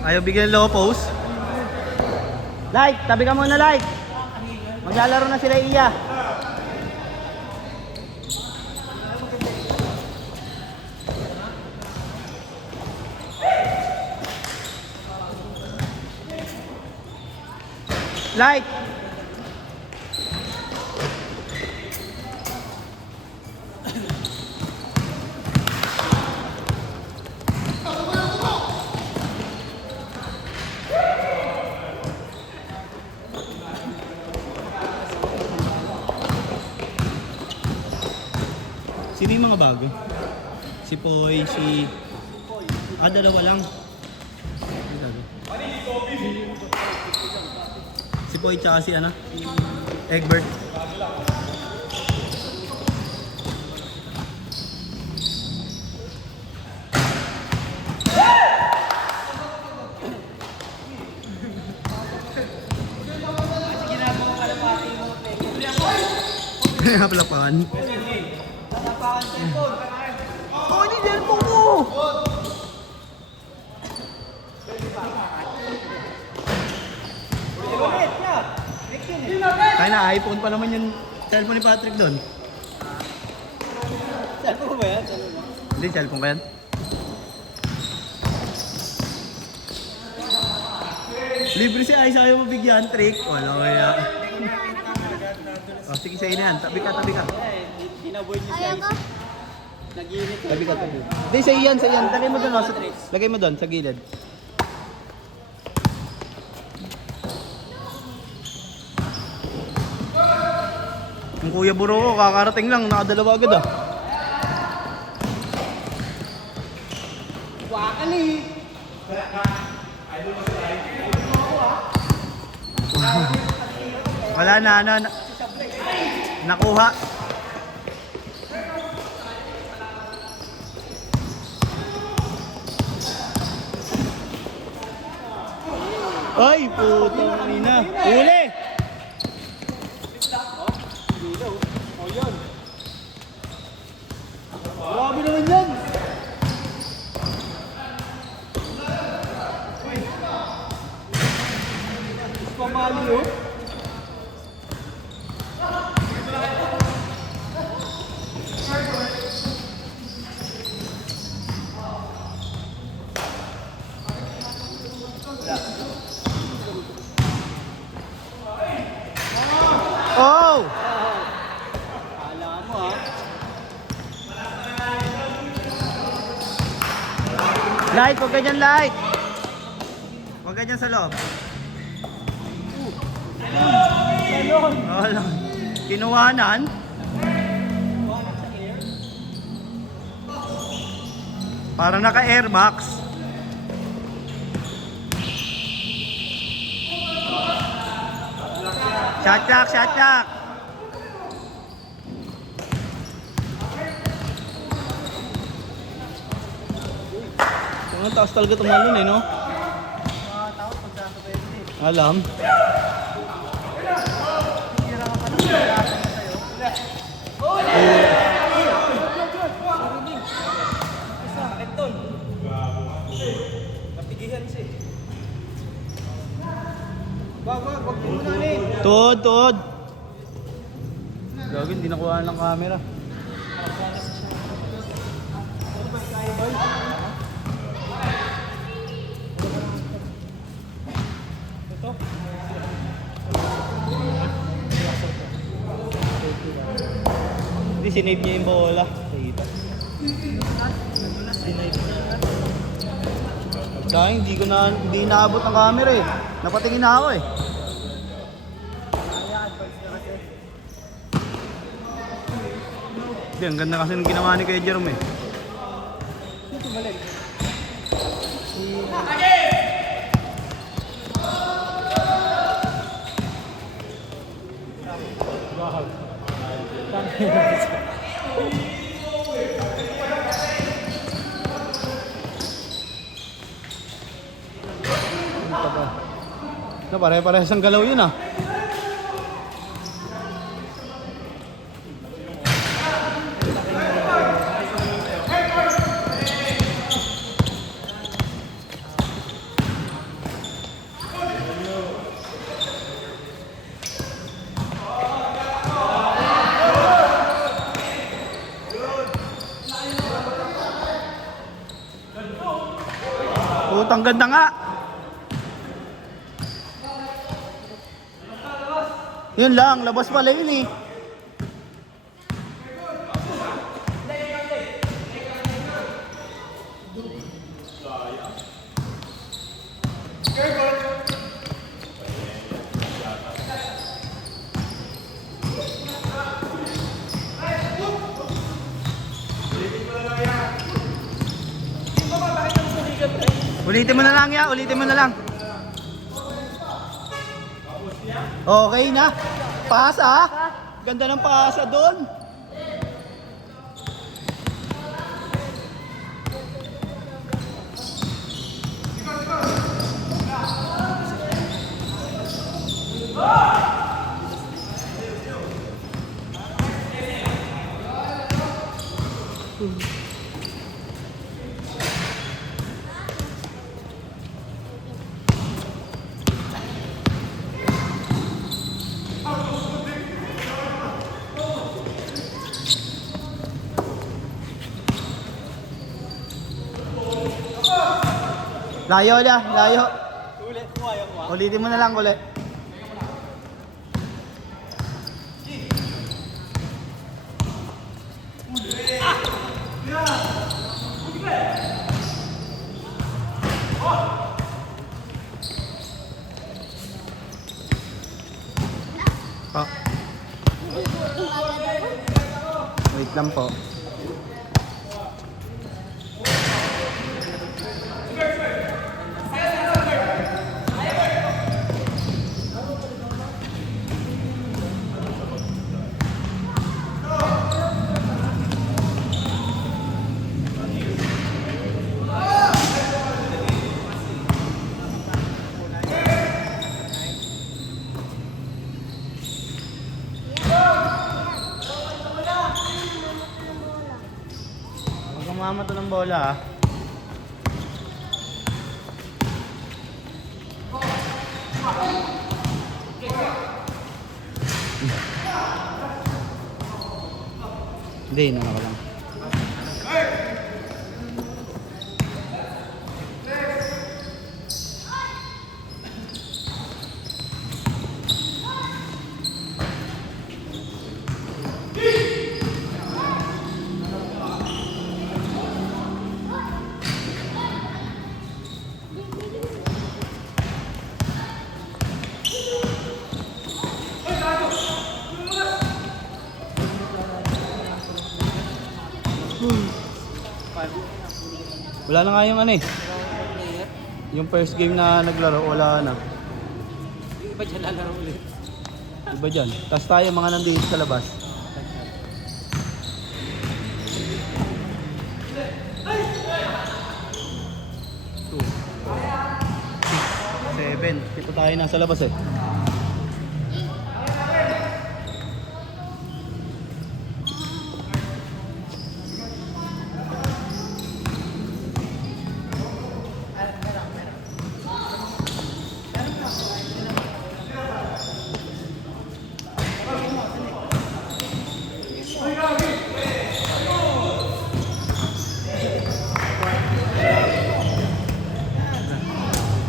Ayaw bigyan low post. Like, tabi ka muna like. Maglalaro na sila Iya. Like. Sino yung mga bago? Si Poy, si... dalawa lang. Si Poy tsaka si ano? Egbert. Palapakan. Oh, hindi cellphone ko! Kaya na, iPhone pa naman yung cellphone ni Patrick doon. Cellphone ba yan? Hindi, cellphone ka yan. Libre si Aiza, ayaw mabigyan, trick. Wala kaya. Oh, sige, sa'yo na yan. Tabi ka. Dinaboy niyo siya. Nag-init. Tabi ka. Hindi, sa'yo yan. Lagay mo doon. Lagay mo doon, sa gilid. Yung Kuya Buro ko, kakarating lang. Nakadalawa agad ah. Wakan eh. Wala na, nakuha. Ay, puto kanina. Uli! O yun. Grabe naman yan. Pamali oh. Oh! Kala mo ha. Light, huwag ganyan light. Huwag ganyan sa loob. Salon. Wala. Kinuhanan. Para naka-airbox. Shot clock. Ang taas talaga tumalon eh, no? Takot pag sa pwede. Alam. Tira ka pa ng pagkakasal sa'yo. Isa, Ekton. Napigihan siya. Wag mo na ulit. Tuod. Gagawin, hindi nakuha ng camera. Ito. Hindi, sinave niya yung bola. Dahil hindi naabot ng camera eh. Napatingin na ako eh. Hindi, ang ganda kasi ng ginawa ni Kuya Jerome eh. Ito balik. Pare-parehas ang galaw yun ah. Shoot, ang ganda nga. Yun lang, labas pala yun eh. Ulitin mo na lang ya, ulitin mo na lang. Okay na. Pasa. Ganda ng pasa doon. Layo na, layo. Ulit mo, ayaw mo ah. Ulitin mo na lang ulit. Oh. Wait lang po. Huwag kang mamato ng bola ah. Hindi, naka lang. Wala na nga yung ano eh. Yung first game na naglaro, wala na. Iba dyan lalaro ulit. Iba dyan. Tapos tayo mga nandito sa labas. 7. Dito tayo nasa labas eh.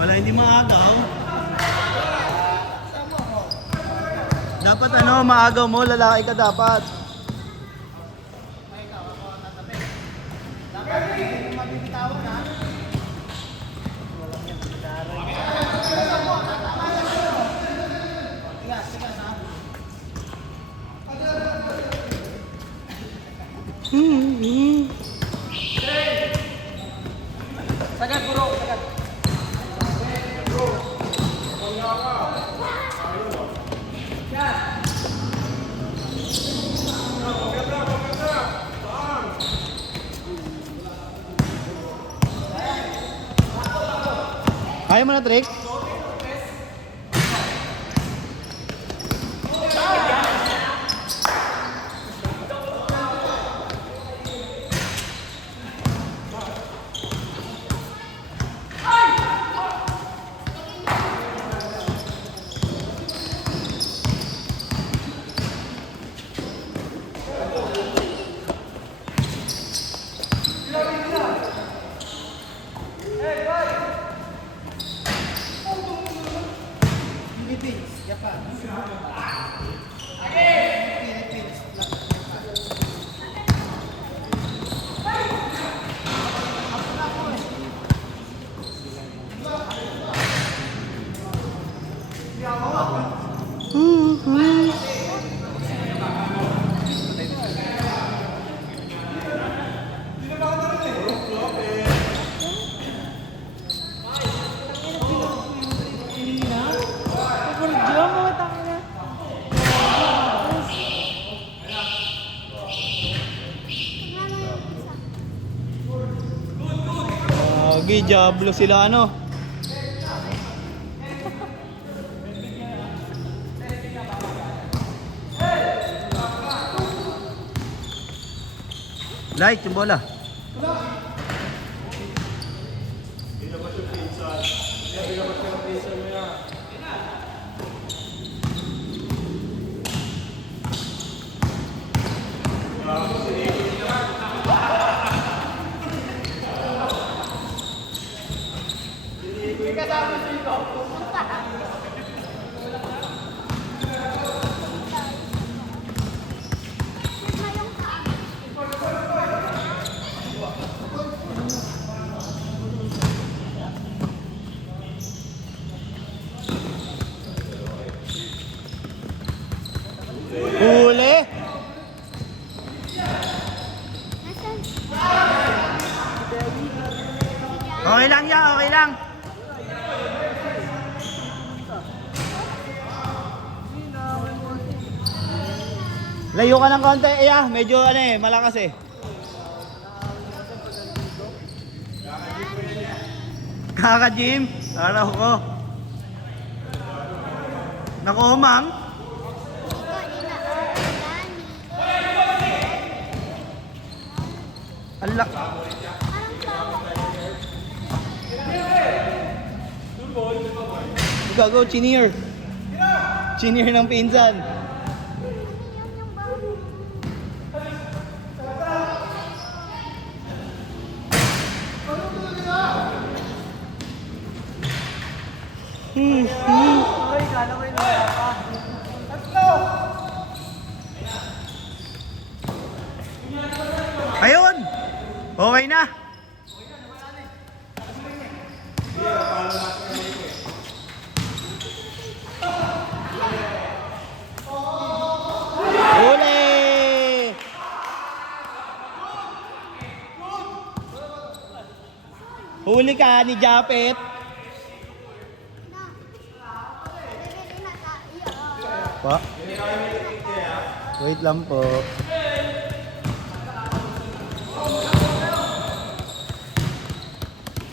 Wala, hindi maagaw. Dapat ano, maagaw mo, lalaki ka dapat. Sagad bro, sagad. Kaya mo na, Trick? Hey, bye! Diablo sila ano. Light yung bola. Huli. Okay lang yan, okay lang. Layo ka ng konti, medyo ano malakas eh. Kaka-gym, araw ko. Naku, Mang. Alak. Gago, chinier. Chinier ng pinsan. Ayun! Okay na! Huli! Huli ka ni Japet. Pa? Wait lang po.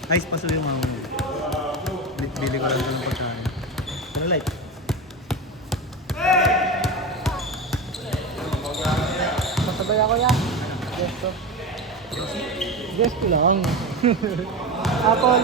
Ice, pasuloy mo mga mo. Bili ko lang yung pagkain. Pero light. Masabay ako yan. Gesto. Gesto lang. Apple.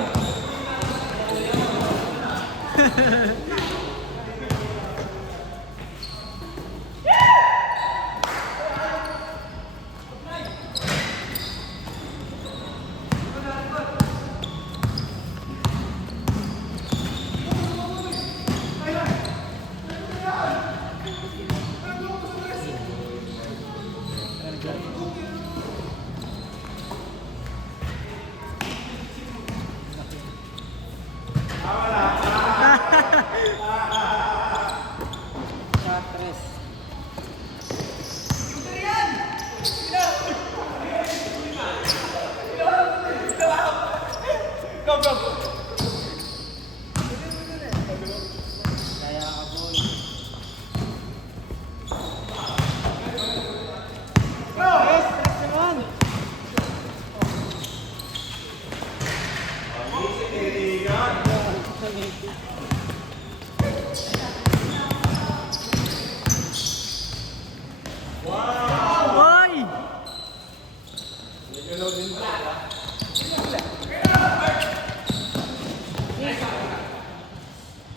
Hoy!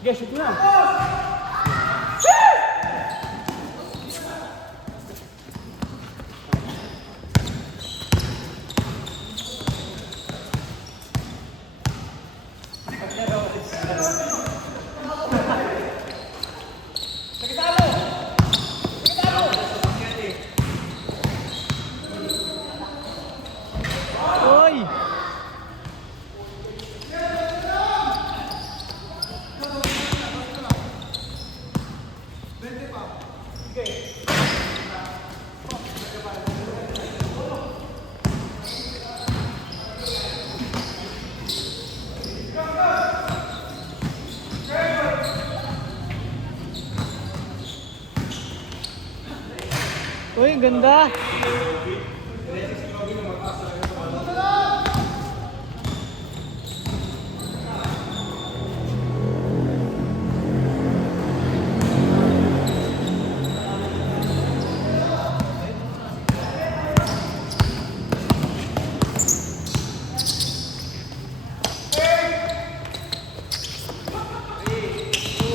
Guys, shoot na. ganda.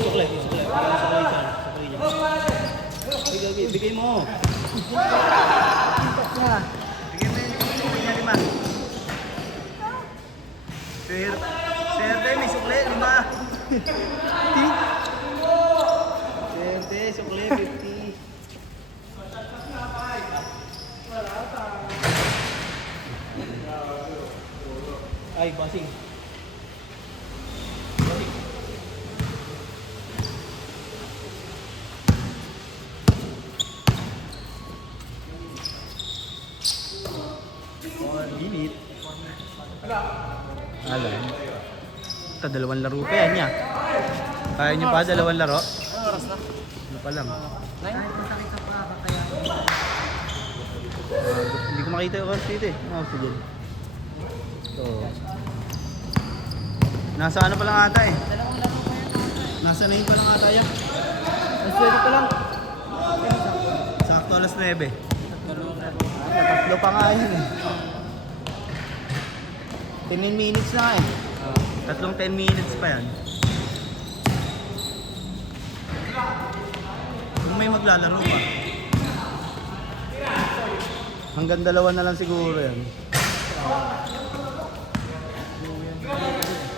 Suklay. Bigay mo. Bigay mo yung niya, 5. Sir, may sukle, 5. Sir, sukle, 50. Ay, bossing. Limit. Alam. Ito, 2 laro pa yan niya. Kaya niyo pa 2 laro? Anong oras na? Ano pa lang? 9? Hindi ko makita yung oras dito eh. Oh, sige. Ito. Nasa ano pa lang ata eh. Nasa 9 pa lang ata yan. Pwede pa lang. Sakto alas 9. Dalawang Tatlo pa nga yun eh. 10 minutes na nga eh. Tatlong 10 minutes pa yan. Kung may maglalaro pa. Hanggang 2 na lang siguro yan.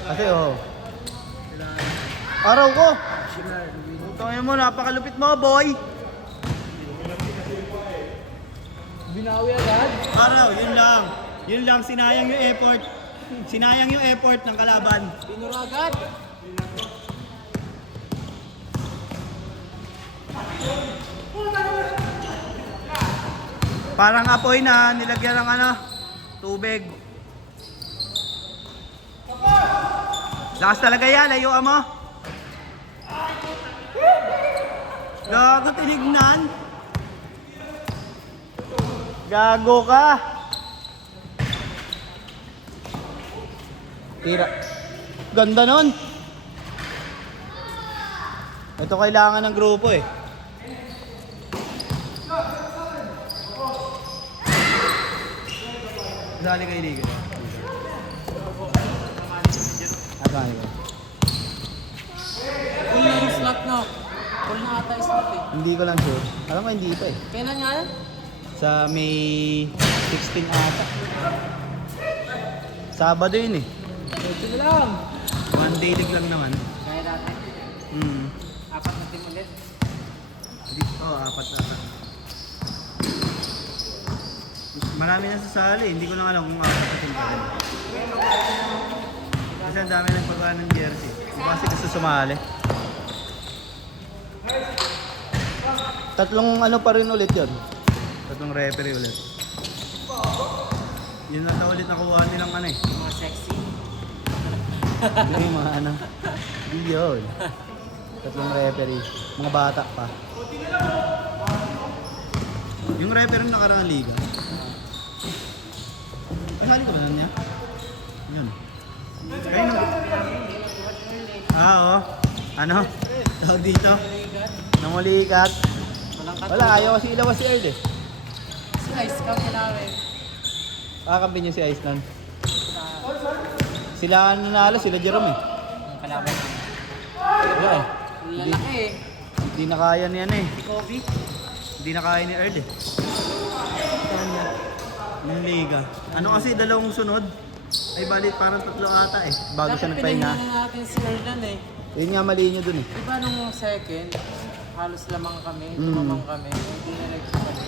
Kasi oh. Araw ko! Putangin mo, napakalupit mo boy! Binawi agad? Araw, yun lang. Yun lang, sinayang yung effort. Sinayang yung effort ng kalaban. Pinura agad? Parang apoy na, nilagyan ng ano, tubig. Lakas talaga yan, layuan mo. Gago, tinignan. Gago ka. Tira. Ganda nun. Ito kailangan ng grupo eh. Dali kay Liga. Asali ka. Full na yung slot no? Full na ata yung slot eh. Hindi ko lang sure. Alam ko hindi pa eh. Kailan nga yan? Sa May 16 ata. Sabado yun eh. Ito na lang. One day lig lang naman. Kaya natin. Hmm. 4 na team ulit. Oh, 4 ata. Marami na sasali. Hindi ko lang alam kung 4 na team pa rin. Kasi ang dami nagpagawa ng jersey. Kasi gusto sumali. Tatlong ano pa rin ulit yun. Tatlong referee ulit. Yun na ulit nakuha nilang ano eh. Mga sexy. Hindi mga ano. Hindi yun. Tatlong referee. Mga bata pa. Yung referee ng nakaraang liga. Kasali ko ba na niya? Yun. Kayo nang... Oo. Ano? Tawag dito? Namulikat. Walang kat. Wala, ayaw kasi ilawas si Earl eh. Si Ice Cup namin. Kakampi niyo si Iceland. Sila ang nanalo, sila Jerome eh. Ang kalaban namin. Wala eh. Lalaki eh. Hindi na kaya niyan eh. Si Kobe. Hindi na kaya ni Earl eh. Yung liga. Ano kasi dalawang sunod? Ay balit parang 3 ata eh. Bago siya nagpahinga. Dapat pinahinga natin si Erlan eh. Yun nga mali niyo dun eh. Diba nung second, halos lamang kami, Mm. tumamang kami, hindi na nagsasabi.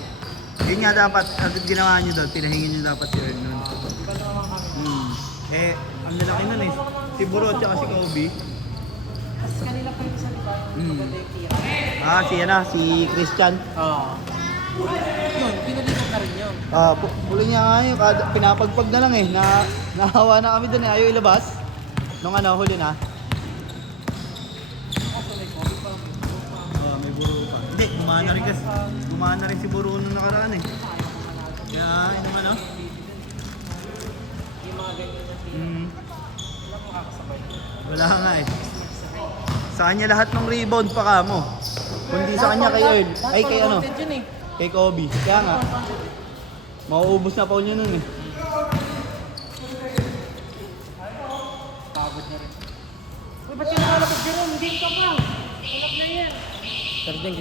Yun nga dapat, agad ginawa niyo doon, pinahingin niyo dapat si Earl nun. Diba tumamang kami? Eh, ang lalaki nun eh. Si Buro at saka si Kobe. Tapos kanila pa yung sa diba, maganda yung tira. Ah, si ano, si Christian. Oo. Yun, pinalitan na rin yun. Ah, puli niya nga yun, pinapagpag na lang eh. Nahawa na kami doon eh, ayaw ilabas. Nung ano, huli na. Kaso may Kobe pa. Oh, may Buro pa. Hindi, Gumana rin si Buro nung nakaraan eh. Kaya yun naman oh. Yung mga ganyan na team. Wala mo kakasabay. Wala nga eh. Sa kanya lahat ng rebound pa ka mo. Kundi sa kanya kay Earl. Ay kay ano? Yun eh. Kay Kobe. Kaya nga. Mauubos na foul niya nun eh. Pagod na rin. Uy, ba't yung nakalapag Jerome? Hindi ka pa. Ulap na yan. Pero dyan,